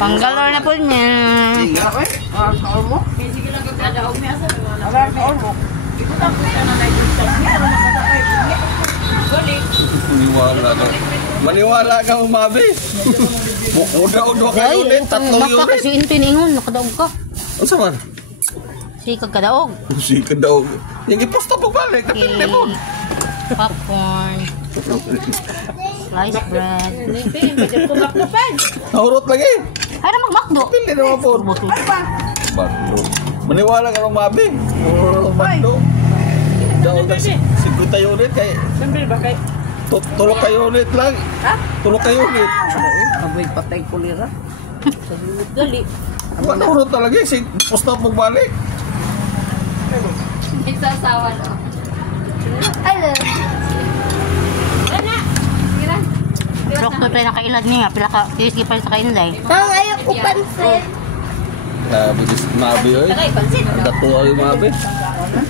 Panggalor na po niya. Tinggal ko eh. Kaon mo? Sige lang ka daog niya sa Alam kaon mo. ito ta po na na yung sa niya ano makatapay niya. Balik. Maniwala ka umabi. Uda-uda kayo ulit. Tatlong Baka unit. kasi ingon, nakadaog ka. Ano saman? Sikag kadaog. Sige daw. Yung iposta po balik. Napili mo. Popcorn. Sliced bread. Hindi, medyo kumakupad. Nahurot lagi. Ay, na magmakdo. Pili naman po. Ano ba? Bakdo. Maniwala ka umabi. Bakdo. Daw na 50 unit kay Siyempre ba kay? tulog kayo unit lang. Ha? Tulog kayo unit. Aboy patay kulira. Sa dulog gali. Ba nahurot na lagi. Posta po balik. Nagsasawa no. Hello. Wala. Kira. Doktor tayo nakailad niya. Pila ka, tiis pa sa kainday. Ang ayaw ko pansit. Bilis mabi oy. Kaya pansit. Datuwa yung mabi.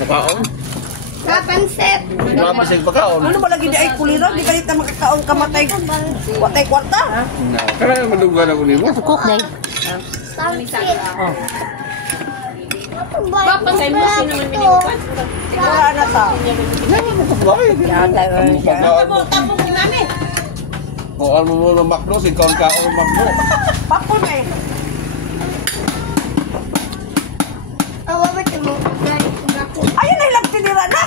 Pakaon. Pansit. Mapasig pagkaon. Ano ba lagi di ay kulira? Di kalit na makakaon kamatay. Watay kwarta. Kaya madugan ako nimo. Cook day. Pansit. Papa kay mo sino man miniupan? Wala na ta. Bakit? Tapos si mami. O ano mo ng makdo, si kaon ng makdo. Papo na eh. Ayun na ilang tinira na.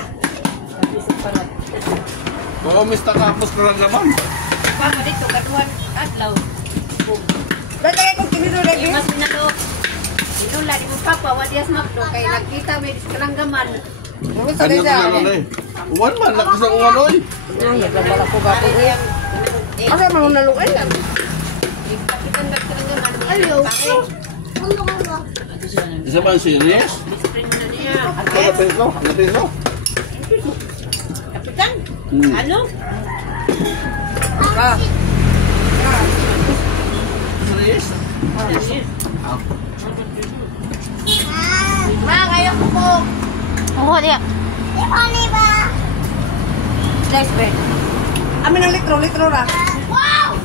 Oo, Mr. Campos na lang naman. Pama dito katuan adlaw. Dali kay kung tinira lagi. Mas pinalo. Idula di mo papa wadias makdo kay nakita may kalanggaman. Ano ka na lang eh. Uwan man, lakas na uwan oy. Ay, nagabala ko gapo niya. Asa man naluin? Ayaw. Isa ba ang serious? Natin ko. Kapitan? Hmm. Ano? Serious? Ma, ayaw ko po. Oo, diya. Ipani ba? Slice bread. Amin ang litro ra. Wow!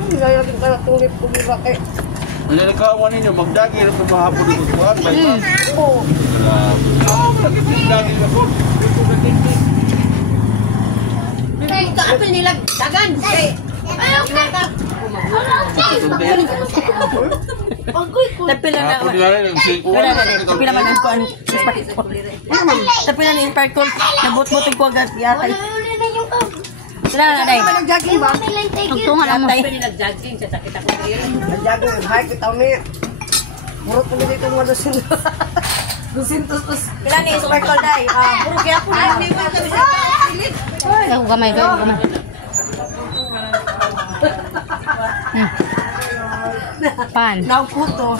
Hindi kaya natin kaya tulip kumira kay. Ano nagkawan ninyo? Magdagi na ito mahapon dito sa buwan. May ba? Oo. Oo, nagdagi na po. Ito apil nila dagan. Kay. Ayaw ka. Tapila na. Hapon nga rin, ang sikuan. Wala na din. Tapila man ang kuan. Tapila na yung parkol. Nabot-boting ko agad yata. Wala na day. Nag-jogging ba? Tugtungan ang mo. Nag-jogging sa sakit ako. Nag-jogging. Hay kita ni. Murot ko dito mga 200 plus. Pila ni sa parkol day. Puro kaya po na. Ay, gamay. Pan. Nauputo.